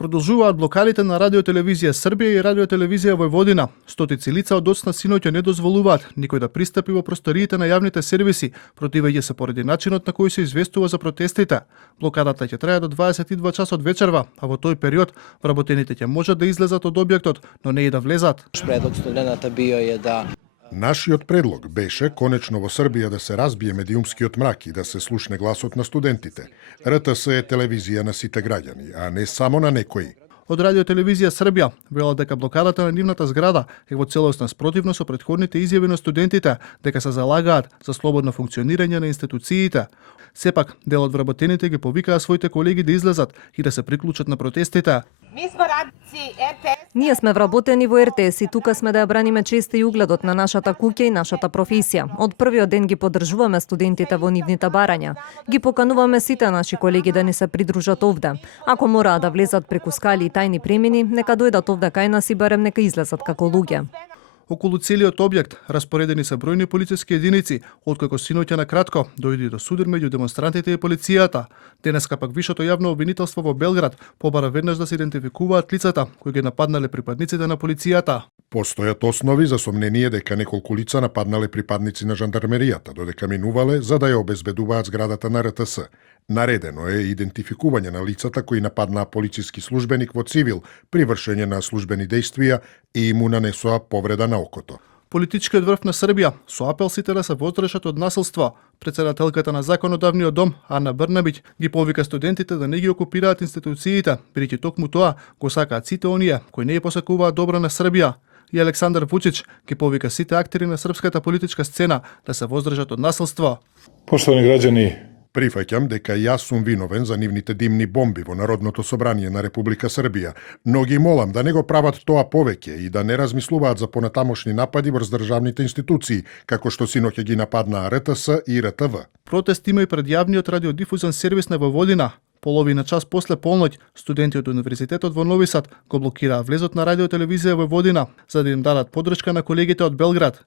Продолжуваат блокадите на Радиотелевизија Србија и Радиотелевизија Војводина. Стотици лица од доцна синоќа не дозволуваат никој да пристапи во просториите на јавните сервиси, противејќи се поради начинот на кој се известува за протестите. Блокадата ќе трае до 22 часот вечерва, а во тој период вработените ќе можат да излезат од објектот, но не и да влезат. Предлог студентата био е да Нашиот предлог беше конечно во Србија да се разбие медиумскиот мрак и да се слушне гласот на студентите. РТС е телевизија на сите граѓани, а не само на некои. Од Радиотелевизија Србија велат дека блокадата на нивната зграда е во целосна спротивност со претходните изјави на студентите дека се залагаат за слободно функционирање на институциите. Сепак, дел од вработените ги повикаа своите колеги да излезат и да се приклучат на протестите. Ние сме вработени во РТС и тука сме да ја браниме честа и угледот на нашата куќа и нашата професија. Од првиот ден ги поддржуваме студентите во нивните барања. Ги покануваме сите наши колеги да ни се придружат овде. Ако мораат да влезат преку скали и тајни премини, нека дојдат овде кај нас и барем нека излезат како луѓе. Околу целиот објект распоредени се бројни полициски единици, откако синоќа на кратко дојде до судир меѓу демонстрантите и полицијата. Денеска пак вишето јавно обвинителство во Белград побара веднаш да се идентификуваат лицата кои ги нападнале припадниците на полицијата. Постојат основи за сомнение дека неколку лица нападнале припадници на жандармеријата, додека минувале за да ја обезбедуваат зградата на РТС. Наредено е идентификување на лицата кои нападнаа полициски службеник во цивил при вршење на службени дејствија и му нанесоа повреда на окото. Политичкиот врв на Србија со апел сите да се воздržат од насилство. Председателката на Законодавниот дом Ана Брнабиќ ги повика студентите да не ги окупираат институциите, бидејќи токму тоа го сакаат сите оние кои не ја посакуваат добро на Србија. И Александар Вучич ги повика сите актери на српската политичка сцена да се воздržат од насилство. Поштовани граѓани, Прифаќам дека јас сум виновен за нивните димни бомби во Народното собрание на Република Србија, но ги молам да не го прават тоа повеќе и да не размислуваат за понатамошни напади врз државните институции, како што синоќа ги нападнаа РТС и РТВ. Протест има и пред јавниот радиодифузен сервис на Војводина. Половина час после полноќ, студенти од Универзитетот во Нови Сад го блокираа влезот на Радиотелевизија Војводина за да им дадат поддршка на колегите од Белград.